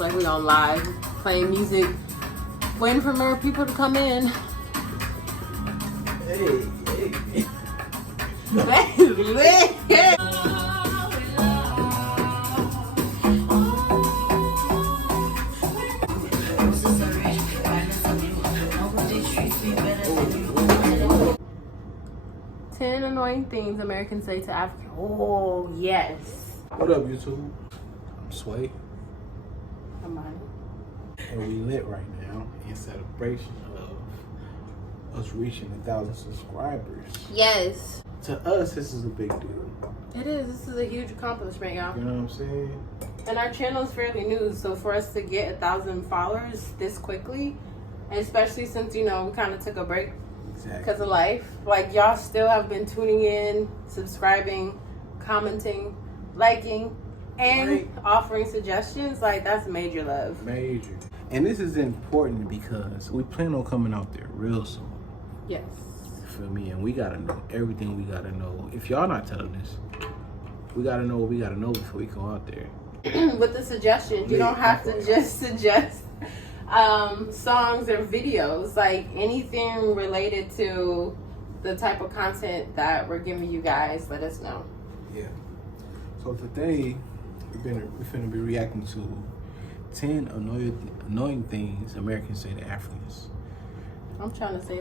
almost like we on live, playing music, waiting for more people to come in. Hey. Ten annoying things Americans say to Africans. Oh, yes. What up, YouTube? I'm Sway, I'm Moni. and we lit right now in celebration of us reaching 1,000 subscribers. Yes. To us, this is a big deal. It is. This is a huge accomplishment, y'all. You know what I'm saying? And our channel is fairly new, so for us to get 1,000 followers this quickly, and especially since, you know, we kind of took a break Exactly. because of life, like, y'all still have been tuning in, subscribing, commenting, liking, and Right. offering suggestions. Like, that's major love. Major. And this is important because we plan on coming out there real soon. Yes. You feel me? And we gotta know everything we gotta know. If y'all not telling us, we gotta know what we gotta know before we go out there. With the suggestions, you don't have to just suggest songs or videos, like anything related to the type of content that we're giving you guys. Let us know. Yeah. So today we're finna be reacting to 10 annoying things Americans say to Africans. I'm trying to say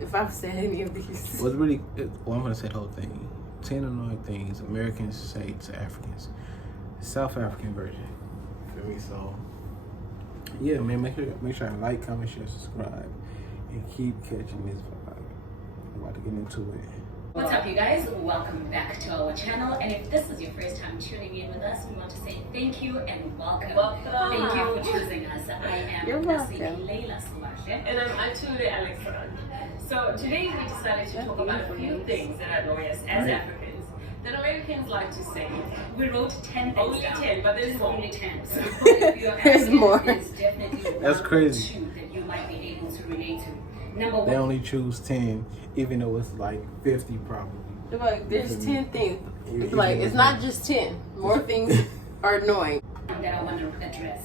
if I've said any of these. Well, I'm gonna say the whole thing. 10 annoying things Americans say to Africans. The South African version. Feel me? So yeah, man, make sure to like, comment, share, subscribe, and keep catching this vibe. I'm about to get into it. What's up, you guys? Welcome back to our channel. And if this is your first time tuning in with us, we want to say thank you and welcome. Thank you for choosing us. I am You're welcome. Leila Sulashe. And I'm Atule Alexander. So today we decided to talk about a few things that annoy us as Africans that Americans like to say. We wrote 10 things Only down. 10, but there's more. Only 10. So if you're There's African, more. there's definitely That's one crazy. or two that you might be able to relate to. Number They one. only choose 10, even though it's like 50 probably. Like, there's 10 things. Even Like, though it's not just 10. More things are annoying. That I want to address.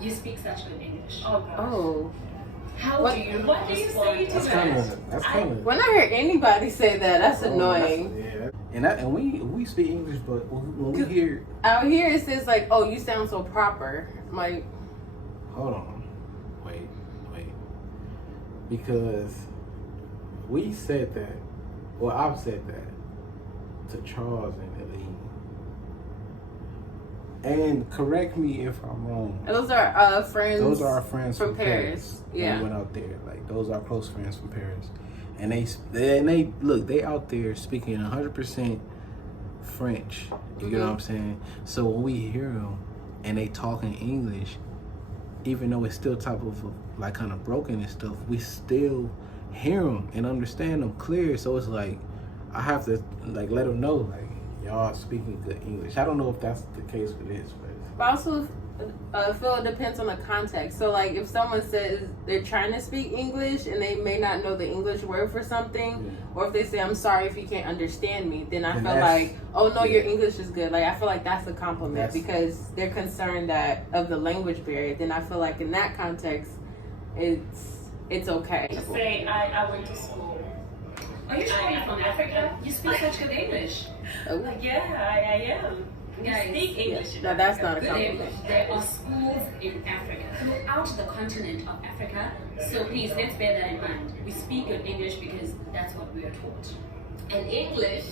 You speak such good English. Oh gosh. Oh. How What- do you what do you say to That's kind of. When I hear anybody say that, that's annoying. Yeah. And we speak English, but when we hear, Out here it says like, oh, you sound so proper. I'm like, hold on, wait, because we said that, well, I've said that to Charles and Eileen. And correct me if I'm wrong. those are friends. Those are our friends from from Paris. When Yeah. we went out there. Like, those are close friends from Paris. And they look, they out there speaking 100% French. You get what I'm saying? So when we hear them and they talk in English, even though it's still type of like kind of broken and stuff, we still hear them and understand them clear. So it's like, I have to like let them know, like, y'all speaking good English. I don't know if that's the case for this, but I also feel it depends on the context. So, like, if someone says they're trying to speak English and they may not know the English word for something, or if they say, I'm sorry if you can't understand me, then I Then feel that's- like, oh, no, your English is good. Like, I feel like that's a compliment That's- because they're concerned that of the language barrier. Then I feel like in that context, it's okay. Say I went to school. Are you sure you're from Africa? You speak such good English. Oh, Yeah, I am. We Guys, speak English. in no, that's Africa. not a compliment. There are schools in Africa, throughout the continent of Africa. So please, let's bear that in mind. We speak good English because that's what we are taught. And English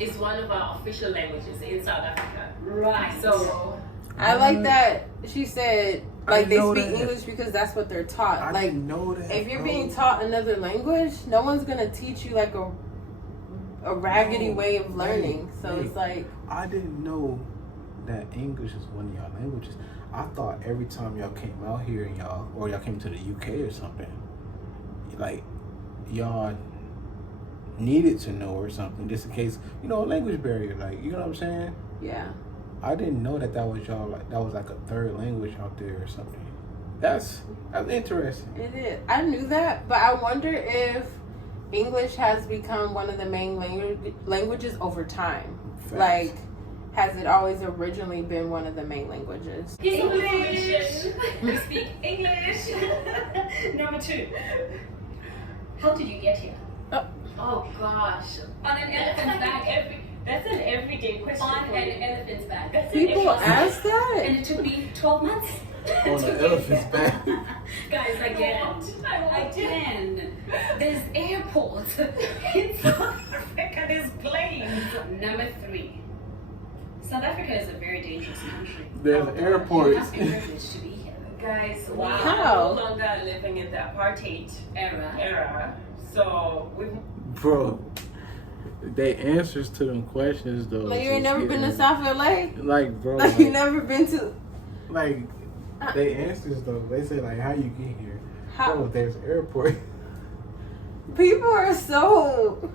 is one of our official languages in South Africa. Right. So I like that she said, like, they know speak that. English because that's what they're taught. I Like, didn't know that. if you're bro. being taught another language, no one's gonna teach you like a raggedy No, way of learning. So wait. it's like, I didn't know that English is one of y'all languages. I thought every time y'all came out here and y'all came to the UK or something, like, y'all needed to know or something, just in case, you know, a language barrier, like, you know what I'm saying? yeah. I didn't know that was y'all, like, that was like a third language out there or something. That's interesting. It is. I knew that, but I wonder if English has become one of the main languages over time. Facts. Like, has it always originally been one of the main languages? English. We speak English. Number 2. How did you get here? Oh gosh. On an elephant's back. That's an everyday question. On for an me. elephant's back. That's an People everyday- ask that? And it took me 12 months. On the elephant's back. Guys, again. There's airports in South Africa. There's planes. Number 3. South Africa is a very dangerous country. There's You airports. must be privileged to be here. Guys, we Wow. are How? no longer living in the apartheid Era. era. So we've Bro, they answers to them questions though. Like, you ain't just never been to getting- South LA? Like, bro, Like, you never been to. like they answers though. They say like, how you get here? How? Bro, there's airport. People are so.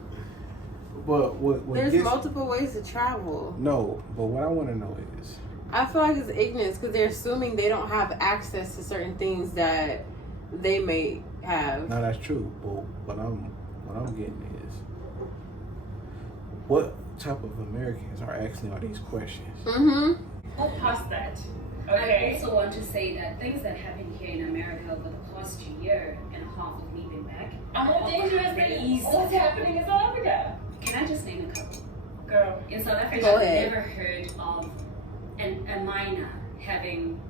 But what There's gets, multiple ways to travel. no, but what I want to know is, I feel like it's ignorance because they're assuming they don't have access to certain things that they may have. no, that's true. But what I'm getting is, what type of Americans are asking all these questions? Mm-hmm. we'll past that. I Okay. also want to say that things that happened here in America over the past year and a half of me being back Are more dangerous than crazy. what's happening in South Africa. Can I just name a couple? Girl. In South Africa, Go I've ahead. never heard of a minor having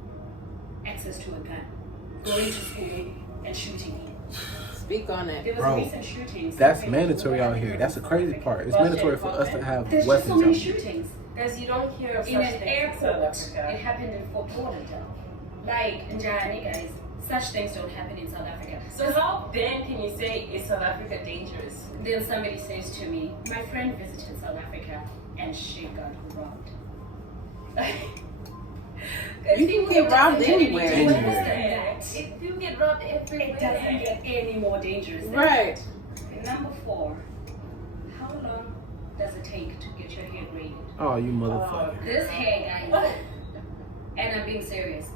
access to a gun, going to school and shooting people. Speak on it. There was Bro, a recent shooting. That's celebrating mandatory out here. That's the crazy part. It's mandatory for us to have There's just so weapons many out here. shootings. Guys, you don't hear of In such an things in airport, South it Africa. happened in Fort Lauderdale. Like, Njani, guys, such things don't happen in South Africa. So how then can you say is South Africa dangerous? Then somebody says to me, my friend visited South Africa and she got robbed. You can get robbed anywhere. Anywhere. You get robbed everywhere. It doesn't get any more dangerous than Right. that. Number 4, how long does it take to get your hair braided? Oh, you motherfucker. This hair, guys, and I'm being serious.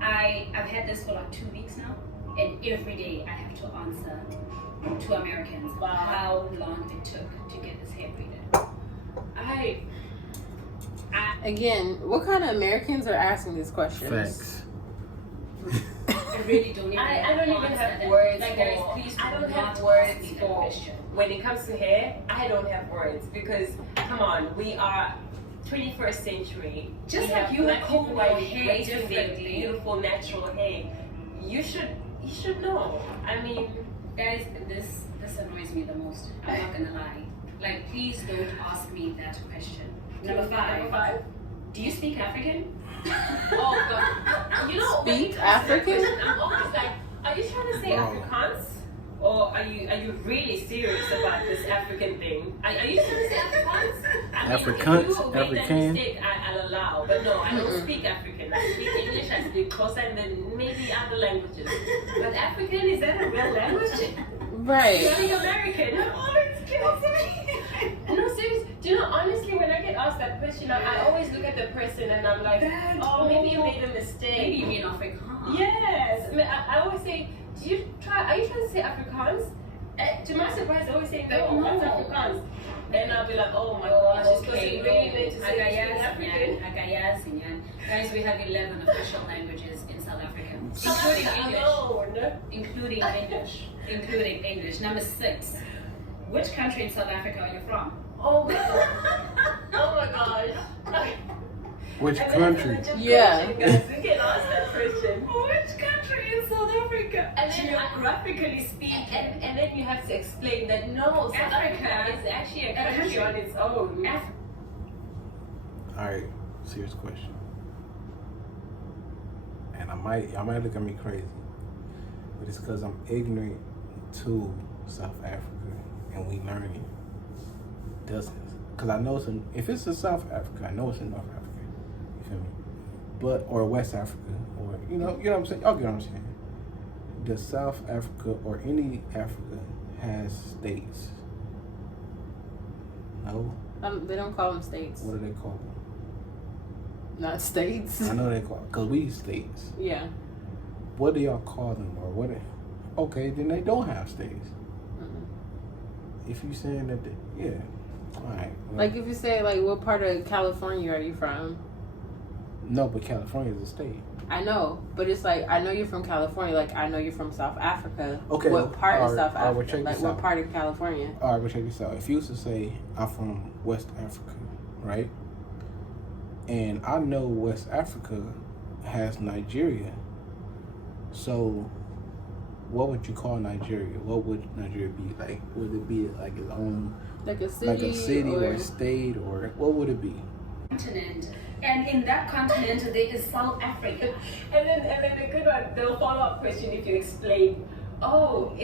I've had this for like 2 weeks now, and every day I have to answer to Americans how long it took to get this hair braided. I Again, what kind of Americans are asking these questions? Facts. I really don't even. I don't even answer have them. words Like, for. guys, please I do don't not have ask words me that for. question. When it comes to hair, I don't have words because come on, we are 21st century. Just We like have you black comb people your are hair raising their differently. beautiful natural hair. You should know. I mean, Guys, this annoys me the most. I'm not gonna lie. Like, please don't ask me that question. Number 5. Do you speak African? Oh God. You know, when Speak it comes to that African? question, I'm always like, are you trying to say Bro. Afrikaans? Or are you really serious about this African thing? Are you trying to say Afrikaans? I mean, Afrikaans? if you make that African? mistake, I'll allow. But no, I don't Mm-mm. speak African. I speak English, I speak Xhosa, and then maybe other languages. But African, is that a real language? Right. You're American. Oh, it's kills me. No, seriously. Do you know, honestly, when I get asked that question, I always look at the person and I'm like, oh, maybe you made a mistake. Maybe you mean Afrikaans. Yes. I mean, I always say, are you trying to say Afrikaans? To my surprise, I always say, no, what's Afrikaans? And I'll be like, oh my gosh, it's supposed to be really meant to say African. Guys, we have 11 official languages in South Africa, South including Africa English. alone. Including English. Number 6. Which country in South Africa are you from? Oh my god. Oh my gosh. Which And country? then just Yeah. guys, we can ask that question. Which country in South Africa? And then geographically speaking, and then you have to explain that no, South Africa is actually a country on its own. All right, serious question. And y'all might look at me crazy, but it's because I'm ignorant to South Africa and we learning. Because I know if it's in South Africa, I know it's in North Africa. You feel me? But, or West Africa, or, you know what I'm saying? Y'all get what I'm saying? Does South Africa or any Africa has states? No? They don't call them states. What do they call them? Not states. I know they call because we states. Yeah. What do y'all call them, or what? Okay, then they don't have states. Mm-mm. If you saying that, yeah. Alright. Well, Like if you say like, what part of California are you from? no, but California is a state. I know, but it's like I know you're from California. Like I know you're from South Africa. Okay. What part of South well, Africa? check Like this what out. part of California? Alright, well, check this out. If you was to say I'm from West Africa, right? And I know West Africa has Nigeria. So, what would you call Nigeria? What would Nigeria be like? Would it be like its own, Like a city, like a city or a state, or what would it be? Continent. And in that continent, there is South Africa. And then the good one, the follow-up question if you explain. Oh,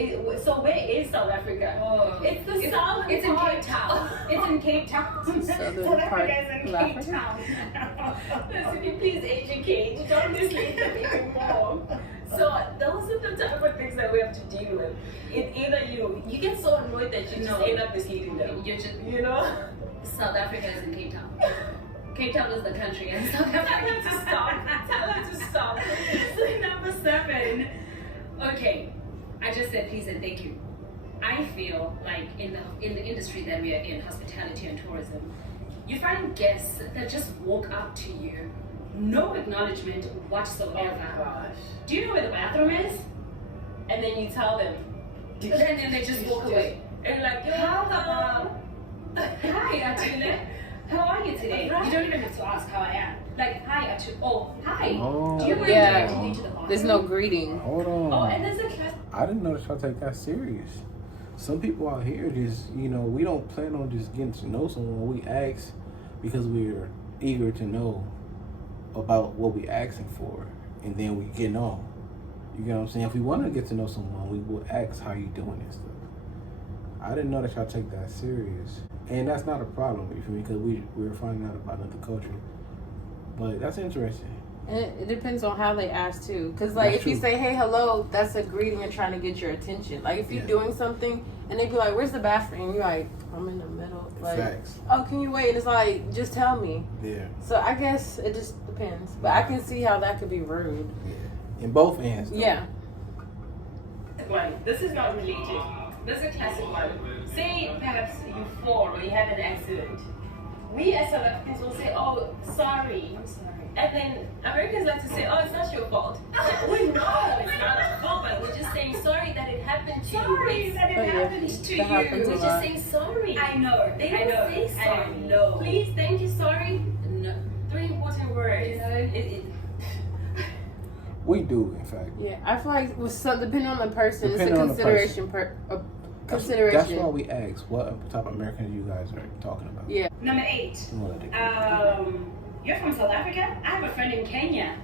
so where is South Africa? Oh, It's the southern It's in part. Cape Town. It's in Cape Town. Southern South part Africa is in of Cape Africa? Town. Listen, you please educate. Don't mislead them even more. So those are the type of things that we have to deal with. It's either you get so annoyed that you just end up misleading them. You're just, You know? South Africa is in Cape Town. Cape Town is the country, and South Africa Tell her to stop. Tell her to stop. So number 7. Okay, I just said please and thank you. I feel like in the industry that we are in, hospitality and tourism, you find guests that just walk up to you, no acknowledgement whatsoever. Oh gosh. Do you know where the bathroom is? And then you tell them. And then they just walk away. And like, yo, How about, hi Atule, how are you today? You don't even have to ask how I am. Like, hi Atule, oh, hi. Oh. Do you go Yeah. directly to the bathroom? There's no greeting. Hold on. Oh, and there's a class. I didn't know that y'all take that serious. Some people out here just, we don't plan on just getting to know someone. We ask because we're eager to know about what we asking for, and then we get on. You get what I'm saying? If we want to get to know someone, we will ask how you doing and stuff. I didn't know that y'all take that serious, and that's not a problem for me because we're finding out about another culture. But that's interesting. And it depends on how they ask too. Cause like That's if you true. say hey hello, that's a greeting and trying to get your attention. Like if you're Yeah. doing something and they be like, "Where's the bathroom?" You're like, "I'm in the middle." Like, Facts. oh, can you wait? And it's like, just tell me. Yeah. So I guess it just depends. But I can see how that could be rude. Yeah. In both ends. Though. Yeah. One. This is not related. This is a classic one. Say perhaps you fall or you have an accident. We as South Africans will say, "Oh, sorry." I'm sorry. And then Americans like to say, "Oh, it's not your fault." We know it's not our fault, but we're just saying sorry that it happened to Sorry you. that it Oh, yeah. happened to That happens you. a We're lot. just saying sorry. I know. They I don't know. say sorry. I know. Please, thank you, sorry. No. 3 important words. You know, We do, in fact. Yeah. I feel like with some, depending on the person, Depending it's on a the consideration. Consideration. That's why we ask what type of Americans you guys are talking about. Yeah. Number 8. What are they? You're from South Africa? I have a friend in Kenya.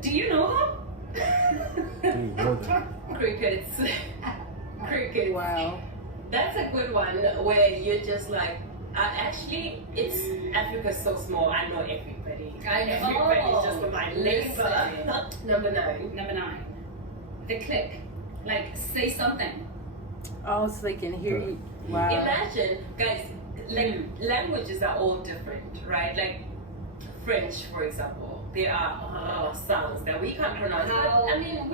Do you know them? Crickets. Crickets. Wow. That's a good one where you're just like, actually, Africa's so small. I know everybody. I know. Everybody's just my Listen. neighbor. Number 9. Number 9. The click. Like, say something. Oh, so they can hear you. Wow. Imagine, guys, like languages are all different, right? Like French, for example, there are sounds that we can't pronounce. But, I mean,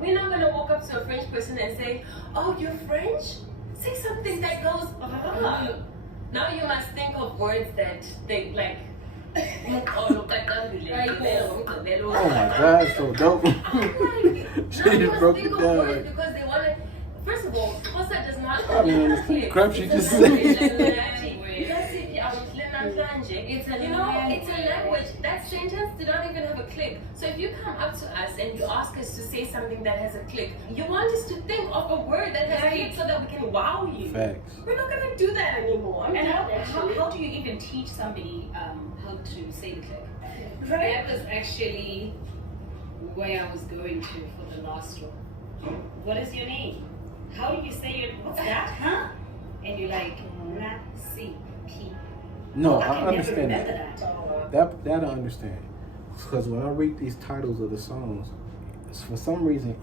we're not gonna walk up to a French person and say, "Oh, you're French? Say something that goes." Now you must think of words that they like. Oh my God, so dope. She Now you just must broke think it of down. words because they want to. First of all, Xhosa does not. I mean, it's click. crap she It's just a said. language. You guys see, it's a language. it's a language. That sentence did not even have a click. So if you come up to us and you ask us to say something that has a click, you want us to think of a word that has a click so that we can wow you. Facts. We're not gonna do that anymore. And how do you even teach somebody how to say the click? That was actually where I was going to for the last one. What is your name? How do you say your, what's that, huh? And you're like, C-P. No, I I can understand never that. remember That I understand. Because when I read these titles of the songs, for some reason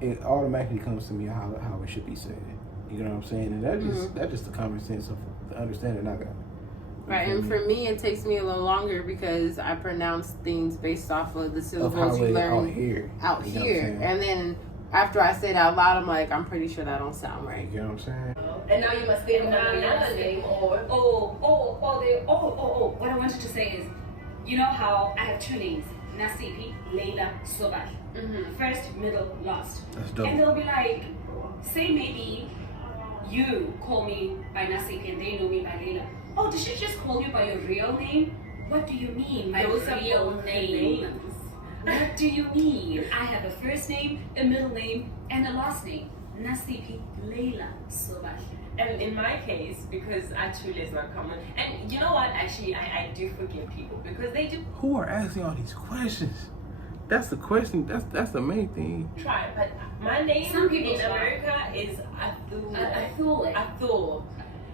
it automatically comes to me how it should be said. You know what I'm saying? And that's just the common sense of the understanding I got. Right, and for me, it takes me a little longer because I pronounce things based off of the Of syllables how you it learn out here. out You know what I'm here, saying? and then after I say it out loud, I'm like, I'm pretty sure that don't sound right. You know what I'm saying? And now you must think of another name or What I wanted to say is, you know how I have two names, Nasipi, Leila, Sobal. First, middle, last. That's dope. And they'll be like, say maybe you call me by Nasipi and they know me by Leila. Oh, did she just call you by your real name? What do you mean by those are real both name? names. What do you mean? I have a first name, a middle name, and a last name. Nasipi, Leila, Sobal. And in my case, because Atula is not common, and you know what? Actually, I do forgive people because they do Who are asking all these questions? That's the question. That's the main thing. try. But my name Some people in try. America is Athul. Athule. Athul.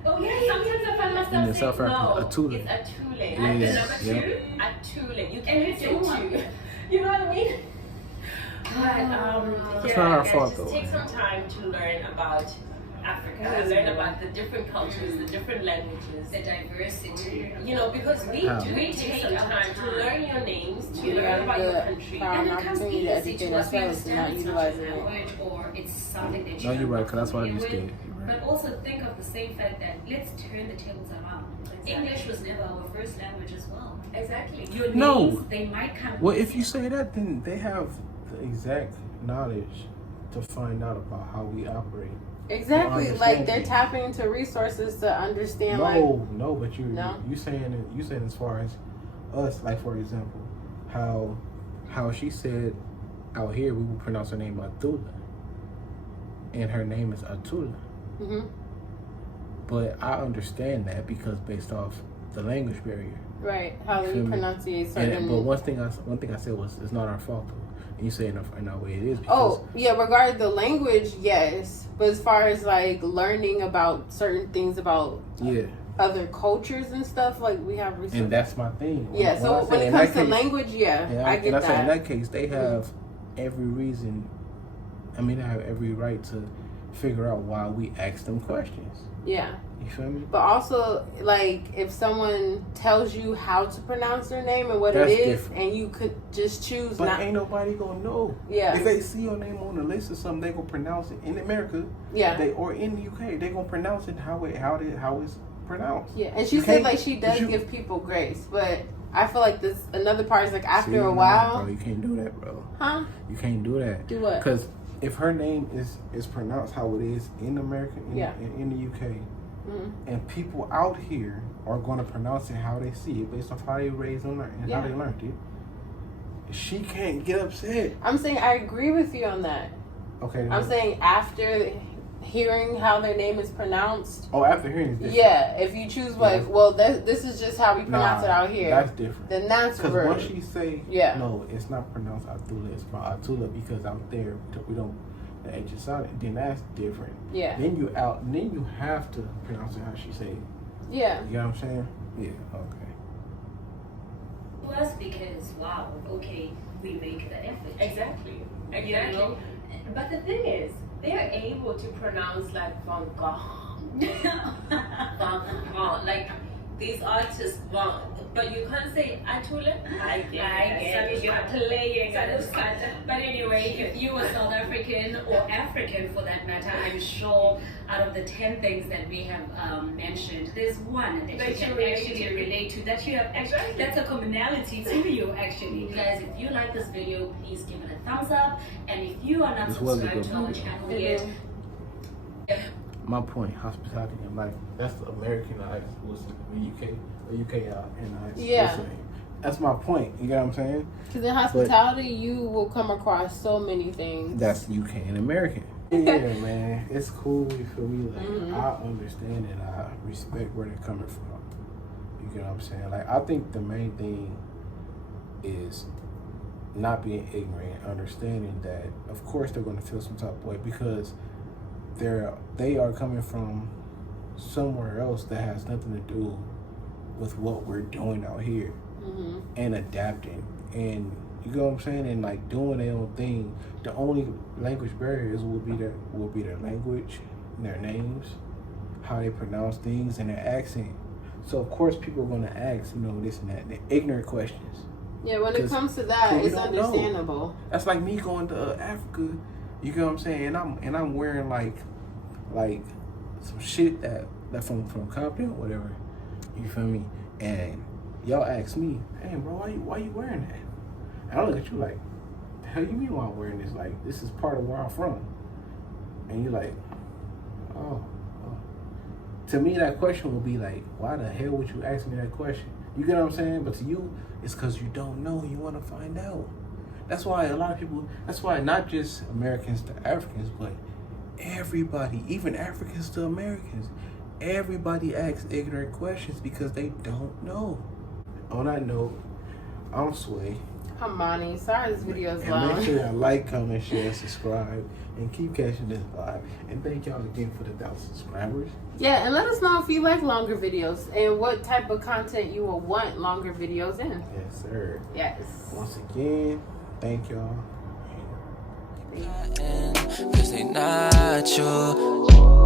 Oh Yeah, yeah, sometimes I find In myself the South saying no. Africa, Atule. It's Atule. Yes, And the number yep. two, Atule. You And can't you say don't want two. it. You know what I mean? But It's yeah, not our guys, fault, just though. take some time to learn about Africa and learn about the different cultures, the different languages. the diversity. You know, because we How? do take some time to learn your names, to You learn about your got country. the And power it comes opportunity to easy educate to us. We ourselves and not understand it's not utilizing a it. language or it's something that you No, you're right, are because that's why I familiar just with. did. You're right. But also think of the same fact that let's turn the tables around. English was never our first language as well. Exactly. Your names, No. they might come. Well, if you say that, then they have the exact knowledge to find out about how we operate. Exactly, Well, like understand they're you. tapping into resources to understand. Like, No, but No? you saying as far as us, like for example, how she said out here we would pronounce her name Atula, and her name is Atula. hmm But I understand that because based off the language barrier. right? How Feel you me? pronounce And, certain. but one thing I said was it's not our fault though. And you say in a way it is. Because Oh, yeah, regarding the language, yes. But as far as like learning about certain things about yeah, other cultures and stuff, like we have research. and that's my thing. Yeah, so I when say it in comes that to case- language, yeah, and I get and I say in that. that case they have every reason. I mean, they have every right to figure out why we ask them questions. Yeah. You feel me? But also, like, if someone tells you how to pronounce their name and what That's it is, different. and you could just choose But not. ain't nobody gonna know. Yeah. If they see your name on the list or something, they gonna pronounce it in America. Yeah. They or in the UK, they gonna pronounce it how it's pronounced. Yeah, and she You said can't- like she does you- give people grace, but I feel like this another part is like after See, a nah, while, bro, you can't do that, bro. huh? You can't do that. Do what? Because if her name is pronounced how it is in America, Yeah. in the UK, Mhm. and people out here are going to pronounce it how they see it based off how they raised on it and Yeah. how they learned it, she can't get upset. I'm saying I agree with you on that. Okay. I'm saying after hearing how their name is pronounced, Oh, after hearing is different. yeah. If you choose what, Yeah. well, this is just how we pronounce Nah, it out here. That's different. Then that's Because rude. once she say, Yeah. no, it's not pronounced Atula, it's pronounced Atula because out there we don't, the H is silent, then that's different. Yeah. Then you have to pronounce it how she say it. Yeah. You know what I'm saying? Yeah, okay. Plus, because wow, okay, we make the effort. Exactly. You know? But the thing is, they are able to pronounce like Van Gogh, like these artists, but you can't say Atule. I get it. But anyway, if you were South African or African for that matter, I'm sure out of the 10 things that we have mentioned, there's one that you can actually relate to, that you have actually, that's a commonality to you actually. Guys, if you like this video, please give it a thumbs up. And if you are not This was a subscribed good to our video. channel Mhm. yet, My point, hospitality and life. That's the Americanized listening. The UK and Yeah. listening. That's my point. You get what I'm saying? Because in hospitality, you will come across so many things. That's UK and American. Yeah, man. It's cool. You feel me? Like Mhm. I understand and I respect where they're coming from. You get what I'm saying? Like I think the main thing is not being ignorant, understanding that of course they're going to feel some type of way because they are coming from somewhere else that has nothing to do with what we're doing out here Mm-hmm. and adapting and you know what I'm saying and like doing their own thing. The only language barriers will be their language, their names, how they pronounce things, and their accent. So of course people are gonna ask, this and that, the ignorant questions. Yeah, when it 'Cause- comes to that, 'cause we it's don't know. understandable. That's like me going to Africa You get what I'm saying? And I'm wearing like some shit that from Compton or whatever. You feel me? And y'all ask me, hey bro, why you wearing that? And I look at you like, the hell you mean why I'm wearing this? Like, this is part of where I'm from. And you're like, oh. To me, that question would be like, why the hell would you ask me that question? You get what I'm saying? But to you, it's because you don't know. You want to find out. That's why a lot of people, that's why not just Americans to Africans, but everybody, even Africans to Americans, everybody asks ignorant questions because they don't know. On that note, I'm Sway. I'm Moni. Sorry this video is And long. make sure y'all like, comment, share, subscribe, and keep catching this live. And thank y'all again for the 1,000 subscribers. Yeah, and let us know if you like longer videos and what type of content you will want longer videos in. Yes, sir. Yes. Once again, thank y'all. Cause they not you.